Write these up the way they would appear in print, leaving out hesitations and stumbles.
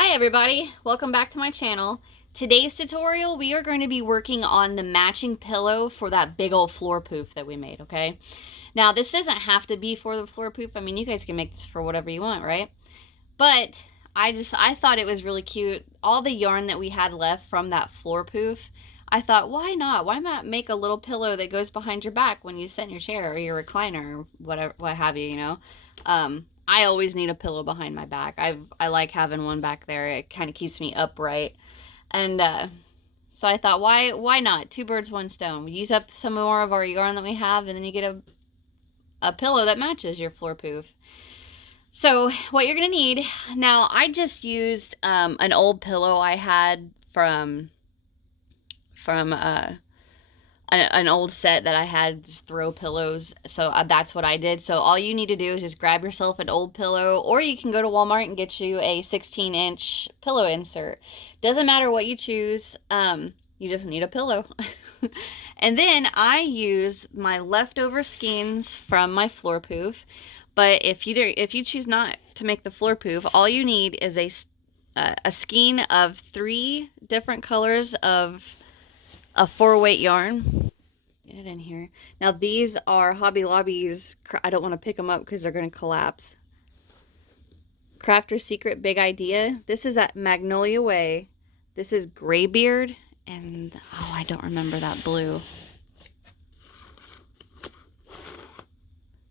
Hi everybody, welcome back to my channel. Today's tutorial, we are going to be working on the matching pillow for that big old floor poof that we made, okay? Now, this doesn't have to be for the floor poof. I mean, you guys can make this for whatever you want, right? But I thought it was really cute. All the yarn that we had left from that floor poof, I thought, why not? Why not make a little pillow that goes behind your back when you sit in your chair or your recliner or whatever, what have you, you know? I always need a pillow behind my back. I like having one back there. It kind of keeps me upright. And so I thought, why not? Two birds, one stone. We use up some more of our yarn that we have, and then you get a pillow that matches your floor poof. So what you're gonna need now, I just used an old pillow I had from an old set that I had, just throw pillows. So that's what I did. So all you need to do is just grab yourself an old pillow, or you can go to Walmart and get you a 16-inch pillow insert. Doesn't matter what you choose. You just need a pillow. And then I use my leftover skeins from my floor poof. But if you choose not to make the floor poof, all you need is a skein of 3 different colors of a 4-weight yarn. Get it in here. Now these are Hobby Lobby's. I don't want to pick them up because they're going to collapse. Crafter's Secret Big Idea. This is at Magnolia Way. This is Graybeard, and oh, I don't remember that blue.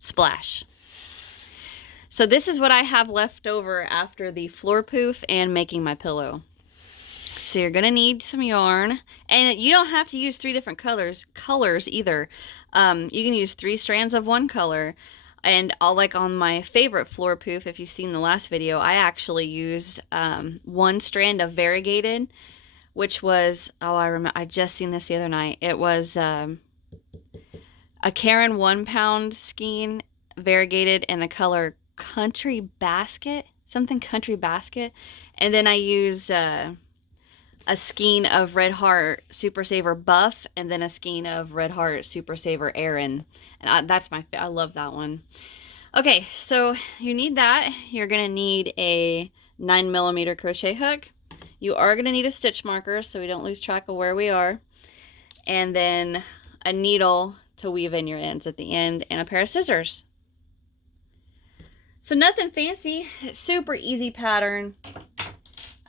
Splash. So this is what I have left over after the floor poof and making my pillow. So you're gonna need some yarn, and you don't have to use 3 different colors either. You can use 3 strands of one color, and like on my favorite floor poof, if you've seen the last video, I actually used 1 strand of variegated, which was, oh, I just seen this the other night. It was a Karen 1-pound skein, variegated, in the color Country Basket, something Country Basket, and then I used a skein of Red Heart Super Saver Buff, and then a skein of Red Heart Super Saver Aran. And I love that one. Okay, so you need that. You're gonna need a 9mm crochet hook. You are gonna need a stitch marker so we don't lose track of where we are. And then a needle to weave in your ends at the end, and a pair of scissors. So nothing fancy, super easy pattern.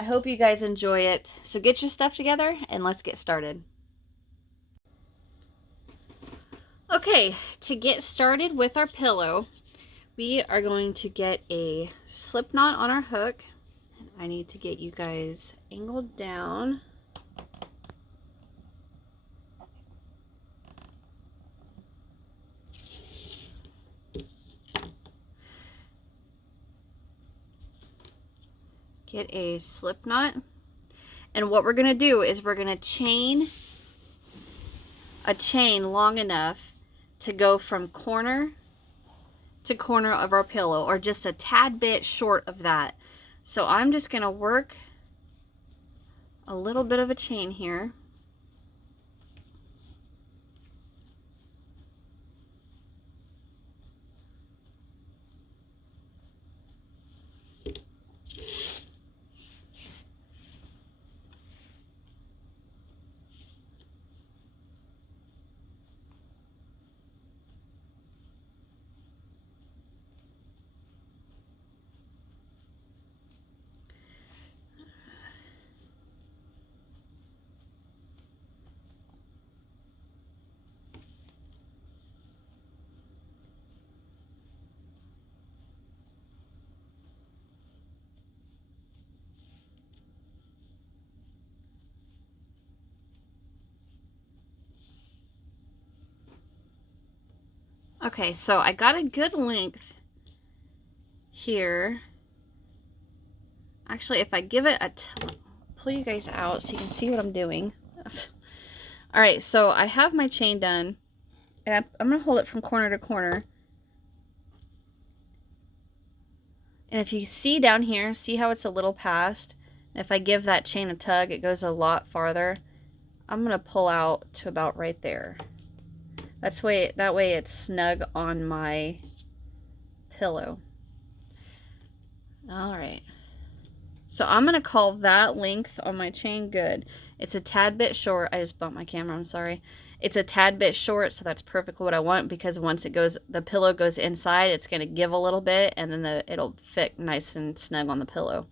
I hope you guys enjoy it. So get your stuff together and let's get started. Okay, to get started with our pillow, we are going to get a slip knot on our hook. I need to get you guys angled down. Get a slip knot, and what we're going to do is we're going to chain a chain long enough to go from corner to corner of our pillow, or just a tad bit short of that. So I'm just going to work a little bit of a chain here. Okay, so I got a good length here. Actually, if I give it pull you guys out so you can see what I'm doing. All right, so I have my chain done, and I'm going to hold it from corner to corner. And if you see down here, see how it's a little past? If I give that chain a tug, it goes a lot farther. I'm going to pull out to about right there. That way it's snug on my pillow. All right. So I'm going to call that length on my chain good. It's a tad bit short. I just bumped my camera, I'm sorry. It's a tad bit short, so that's perfectly what I want, because once it goes, the pillow goes inside, it's going to give a little bit, and then it'll fit nice and snug on the pillow.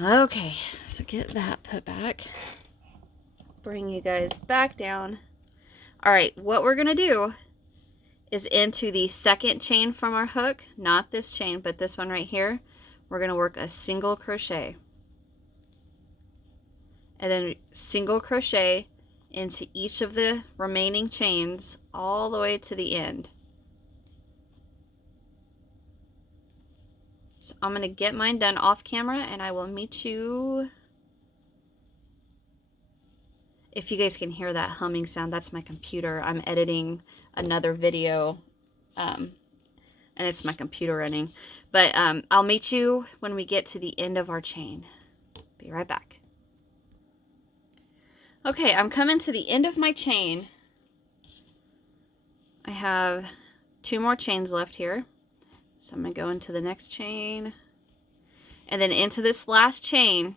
Okay, so get that put back. Bring you guys back down. All right, what we're going to do is into the second chain from our hook, not this chain, but this one right here, we're going to work a single crochet. And then single crochet into each of the remaining chains all the way to the end. So I'm going to get mine done off camera, and I will meet you. If you guys can hear that humming sound, that's my computer. I'm editing another video, and it's my computer running. But I'll meet you when we get to the end of our chain. Be right back. Okay, I'm coming to the end of my chain. I have 2 more chains left here. So I'm going to go into the next chain. And then into this last chain,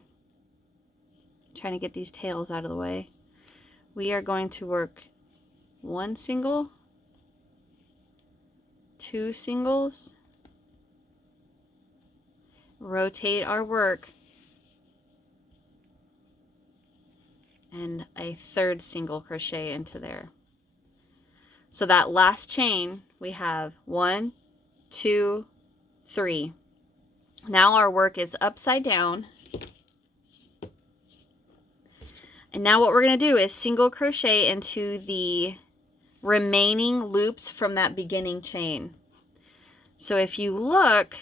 trying to get these tails out of the way, we are going to work 1 single, 2 singles, rotate our work, and a 3rd single crochet into there. So that last chain, we have 1, 2, 3. Now our work is upside down. And now what we're going to do is single crochet into the remaining loops from that beginning chain. So if you look,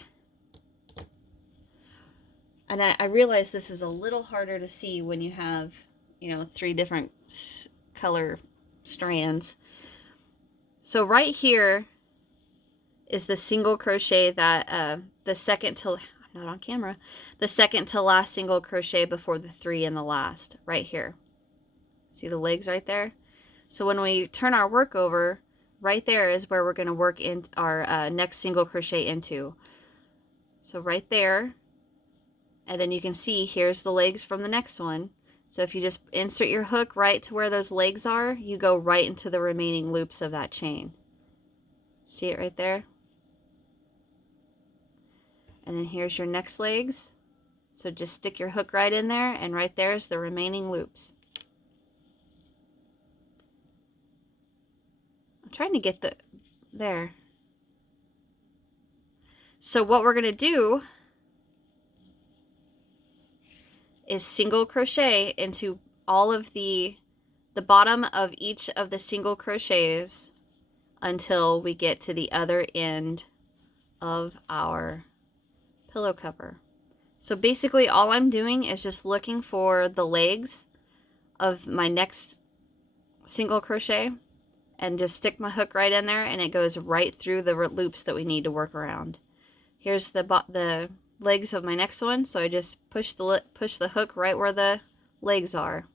and I realize this is a little harder to see when you have, you know, 3 different color strands. So right here is the single crochet that the second to, I'm not on camera, the second to last single crochet before the 3 in the last, right here. See the legs right there? So when we turn our work over, right there is where we're going to work in our next single crochet into. So right there, and then you can see here's the legs from the next one. So if you just insert your hook right to where those legs are, you go right into the remaining loops of that chain. See it right there? And then here's your next legs. So just stick your hook right in there, and right there is the remaining loops. I'm trying to get there. So what we're going to do is single crochet into all of the bottom of each of the single crochets until we get to the other end of our pillow cover. So basically all I'm doing is just looking for the legs of my next single crochet and just stick my hook right in there, and it goes right through the loops that we need to work around. Here's the legs of my next one, so I just push the hook right where the legs are.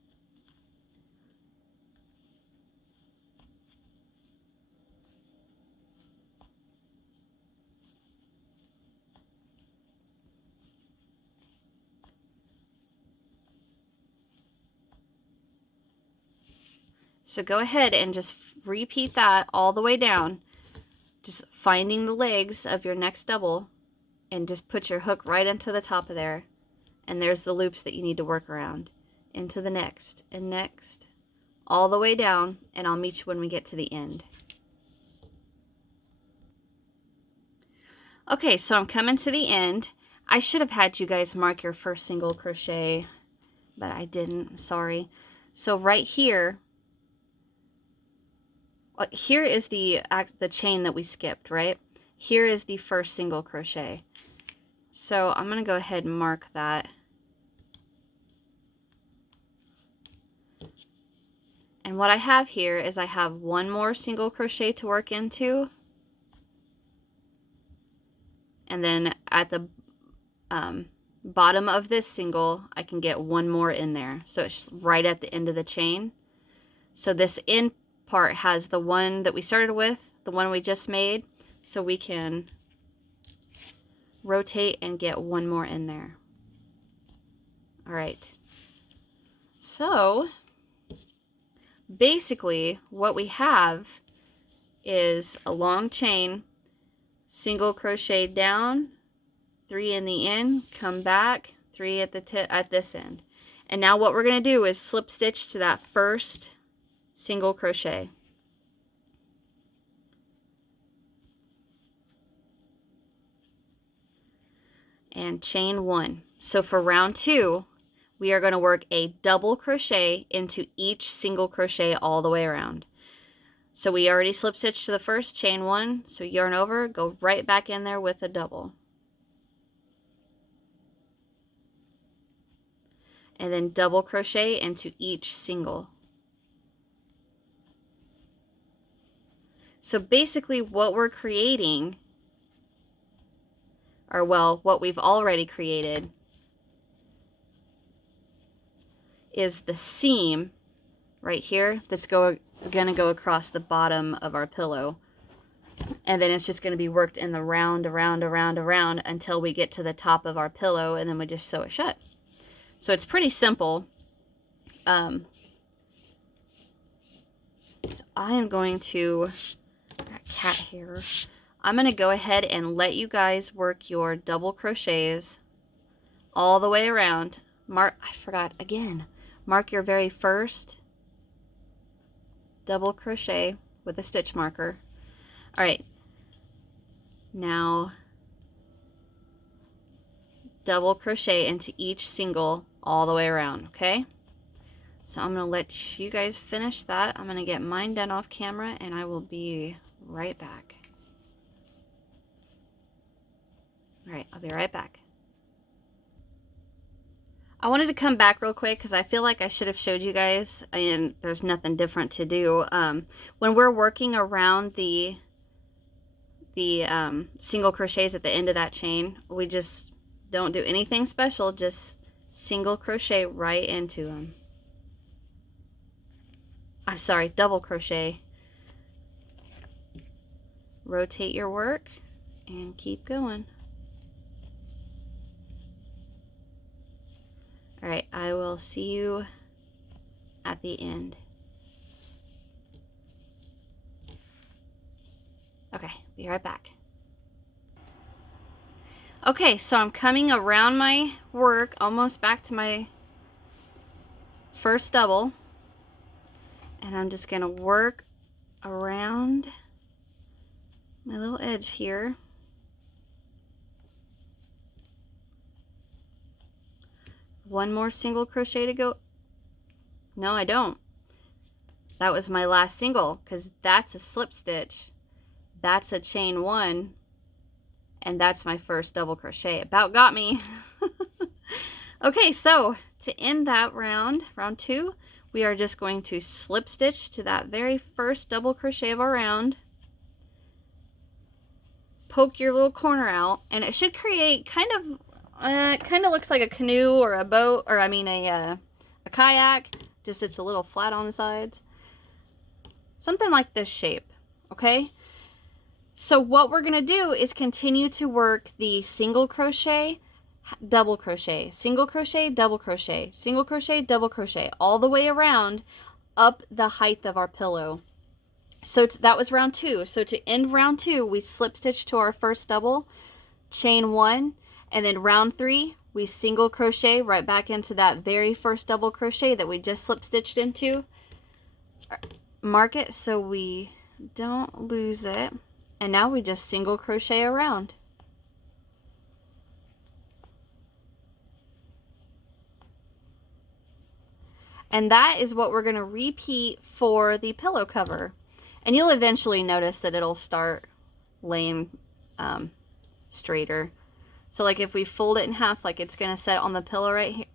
So go ahead and just repeat that all the way down, just finding the legs of your next double, and just put your hook right into the top of there, and there's the loops that you need to work around. Into the next, and next, all the way down, and I'll meet you when we get to the end. Okay, so I'm coming to the end. I should have had you guys mark your first single crochet, but I didn't, sorry. So right here, here is the chain that we skipped, right? Here is the first single crochet. So I'm going to go ahead and mark that. And what I have here is I have 1 more single crochet to work into. And then at the bottom of this single, I can get 1 more in there. So it's right at the end of the chain. So this end part has the one that we started with, the one we just made, so we can rotate and get 1 more in there. All right. So basically what we have is a long chain, single crochet down, 3 in the end, come back, 3 at the tip at this end. And now what we're going to do is slip stitch to that first single crochet. And chain 1. So for round 2, we are going to work a double crochet into each single crochet all the way around. So we already slip stitched to the first, chain 1, so yarn over, go right back in there with a double. And then double crochet into each single. So basically what we're creating, or well, what we've already created, is the seam right here that's going to go across the bottom of our pillow. And then it's just going to be worked in the round, around, around, around until we get to the top of our pillow, and then we just sew it shut. So it's pretty simple. So I am going to, cat hair. I'm going to go ahead and let you guys work your double crochets all the way around. I forgot again. Mark your very first double crochet with a stitch marker. All right. Now double crochet into each single all the way around, okay? So I'm going to let you guys finish that. I'm going to get mine done off camera and I will be right back. All right, I'll be right back. I wanted to come back real quick because I feel like I should have showed you guys, and there's nothing different to do. When we're working around the single crochets at the end of that chain, we just don't do anything special, just single crochet right into them. I'm sorry, double crochet. Rotate your work and keep going. All right, I will see you at the end. Okay, be right back. Okay, so I'm coming around my work, almost back to my first double. And I'm just going to work around my little edge here. One more single crochet to go. No, I don't. That was my last single because that's a slip stitch. That's a chain 1. And that's my first double crochet. About got me. Okay, so to end that round 2, we are just going to slip stitch to that very first double crochet of our round. Poke your little corner out, and it should create kind of looks like a canoe or a boat, or I mean a kayak, just it's a little flat on the sides. Something like this shape, okay? So what we're gonna do is continue to work the single crochet, double crochet, single crochet, double crochet, single crochet, double crochet, all the way around up the height of our pillow. So that was round 2. So to end round 2, we slip stitch to our first double, chain 1, and then round 3, we single crochet right back into that very first double crochet that we just slip stitched into. Mark it so we don't lose it. And now we just single crochet around. And that is what we're going to repeat for the pillow cover. And you'll eventually notice that it'll start laying straighter. So like if we fold it in half, like it's going to set on the pillow right here,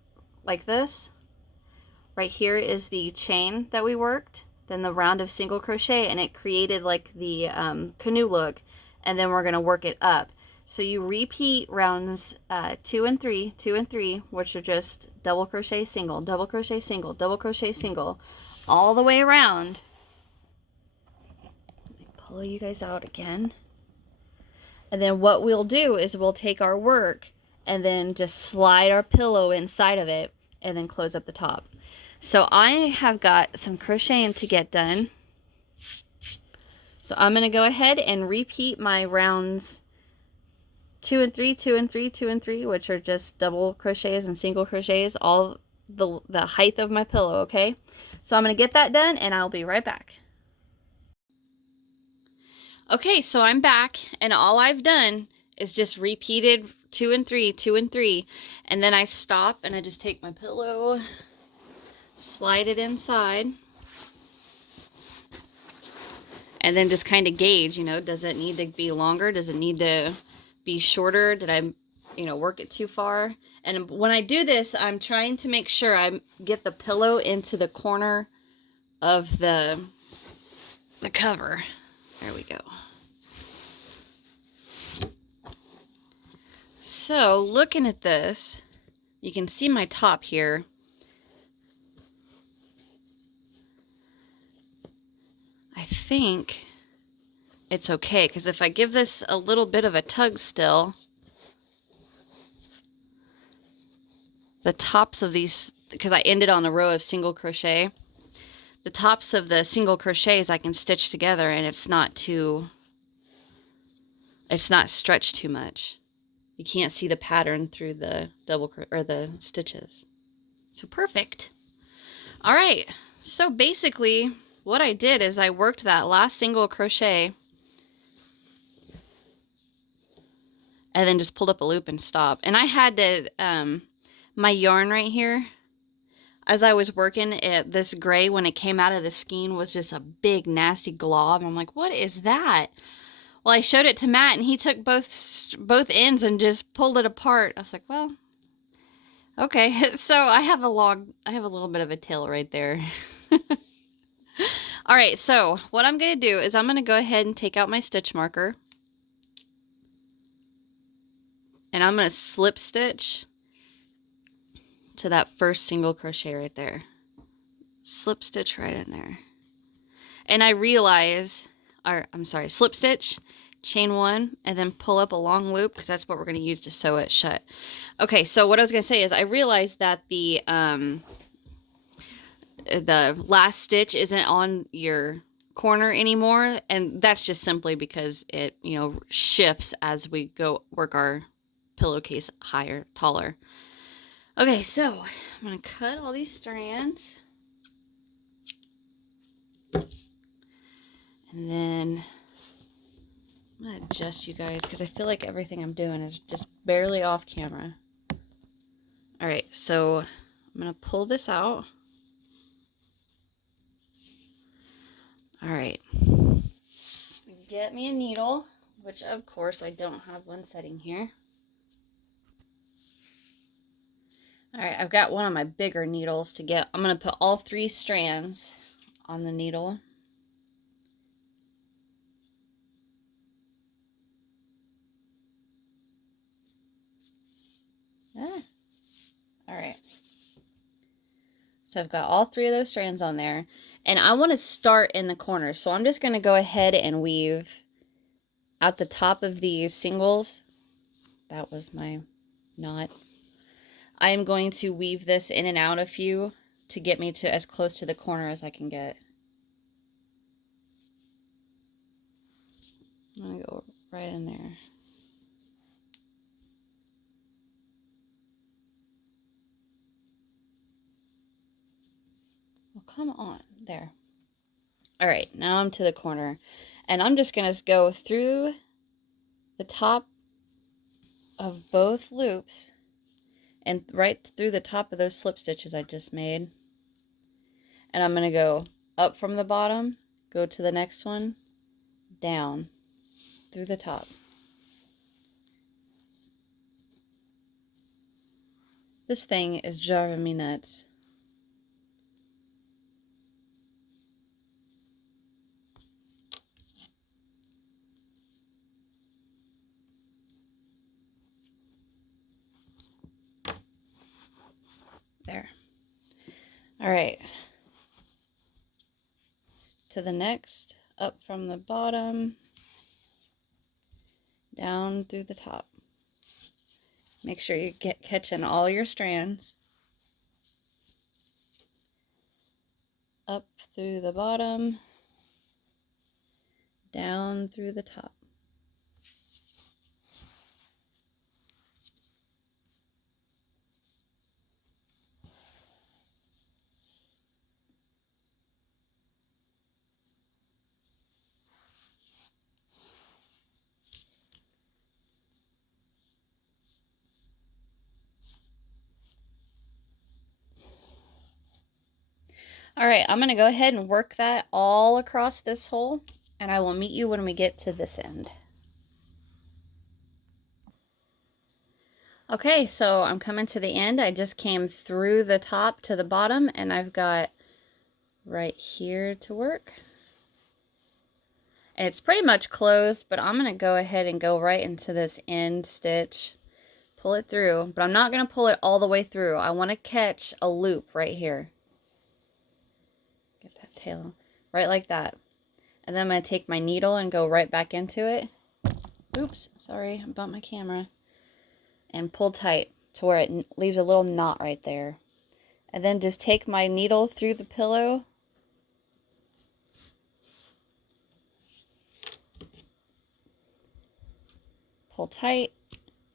like this. Right here is the chain that we worked. Then the round of single crochet, and it created like the canoe look. And then we're going to work it up. So you repeat rounds 2 and 3, 2 and 3, which are just double crochet, single, double crochet, single, double crochet, single, all the way around. Let me pull you guys out again. And then what we'll do is we'll take our work and then just slide our pillow inside of it. and then close up the top. So I have got some crocheting to get done. So I'm going to go ahead and repeat my rounds 2 and 3, 2 and 3, 2 and 3, which are just double crochets and single crochets, all the height of my pillow, okay? So I'm going to get that done and I'll be right back. Okay, so I'm back, and all I've done is just repeated 2 and 3, 2 and 3, and then I stop and I just take my pillow, slide it inside, and then just kind of gauge, you know, does it need to be longer? Does it need to be shorter? Did I, you know, work it too far? And when I do this, I'm trying to make sure I get the pillow into the corner of the cover. There we go. So looking at this, you can see my top here. I think it's okay, because if I give this a little bit of a tug still, the tops of these, because I ended on the row of single crochet, the tops of the single crochets I can stitch together, and it's not stretched too much. You can't see the pattern through the the stitches. So perfect. All right. So basically what I did is I worked that last single crochet and then just pulled up a loop and stopped. And I had to, my yarn right here, as I was working it, this gray, when it came out of the skein, was just a big nasty glob. I'm like, what is that? Well, I showed it to Matt, and he took both ends and just pulled it apart. I was like, well, okay. So I have a little bit of a tail right there. All right, so what I'm going to do is I'm going to go ahead and take out my stitch marker. And I'm going to slip stitch to that first single crochet right there. Slip stitch right in there. And I realize, slip stitch, chain 1, and then pull up a long loop, because that's what we're going to use to sew it shut. Okay, so what I was going to say is I realized that the last stitch isn't on your corner anymore, and that's just simply because it, you know, shifts as we go work our pillowcase higher, taller. Okay, so I'm going to cut all these strands. And then I'm going to adjust you guys, because I feel like everything I'm doing is just barely off camera. All right, so I'm going to pull this out. All right. Get me a needle, which of course I don't have one setting here. All right, I've got one of my bigger needles to get. I'm going to put all 3 strands on the needle. All right. So I've got all 3 of those strands on there, and I want to start in the corner. So I'm just going to go ahead and weave at the top of these singles. That was my knot. I am going to weave this in and out a few to get me to as close to the corner as I can get. I'm going to go right in there. Well, come on. There. All right, now I'm to the corner. And I'm just going to go through the top of both loops and right through the top of those slip stitches I just made. And I'm going to go up from the bottom, go to the next one, down through the top. This thing is driving me nuts. There. All right. To the next, up from the bottom, down through the top. Make sure you get catching all your strands. through the bottom, down through the top. All right, I'm going to go ahead and work that all across this hole, and I will meet you when we get to this end. Okay, so I'm coming to the end. I just came through the top to the bottom, and I've got right here to work. And it's pretty much closed, but I'm going to go ahead and go right into this end stitch. Pull it through, but I'm not going to pull it all the way through. I want to catch a loop right here. Get that tail right like that. And then I'm going to take my needle and go right back into it. Oops, sorry about my camera. And pull tight to where it leaves a little knot right there. And then just take my needle through the pillow. Pull tight,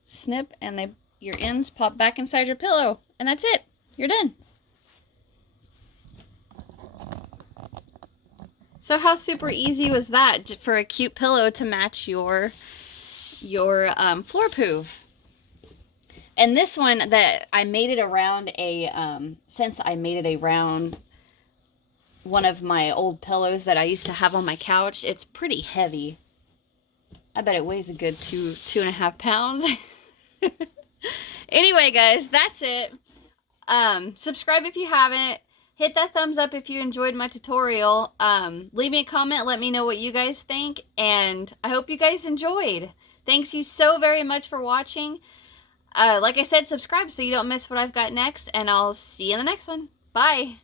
snip, and your ends pop back inside your pillow. And that's it. You're done. So how super easy was that for a cute pillow to match your floor pouf? And this one that I made it around since I made it around one of my old pillows that I used to have on my couch, it's pretty heavy. I bet it weighs a good 2.5 pounds. Anyway, guys, that's it. Subscribe if you haven't. Hit that thumbs up if you enjoyed my tutorial. Leave me a comment. Let me know what you guys think. And I hope you guys enjoyed. Thanks you so very much for watching. Like I said, subscribe so you don't miss what I've got next. And I'll see you in the next one. Bye.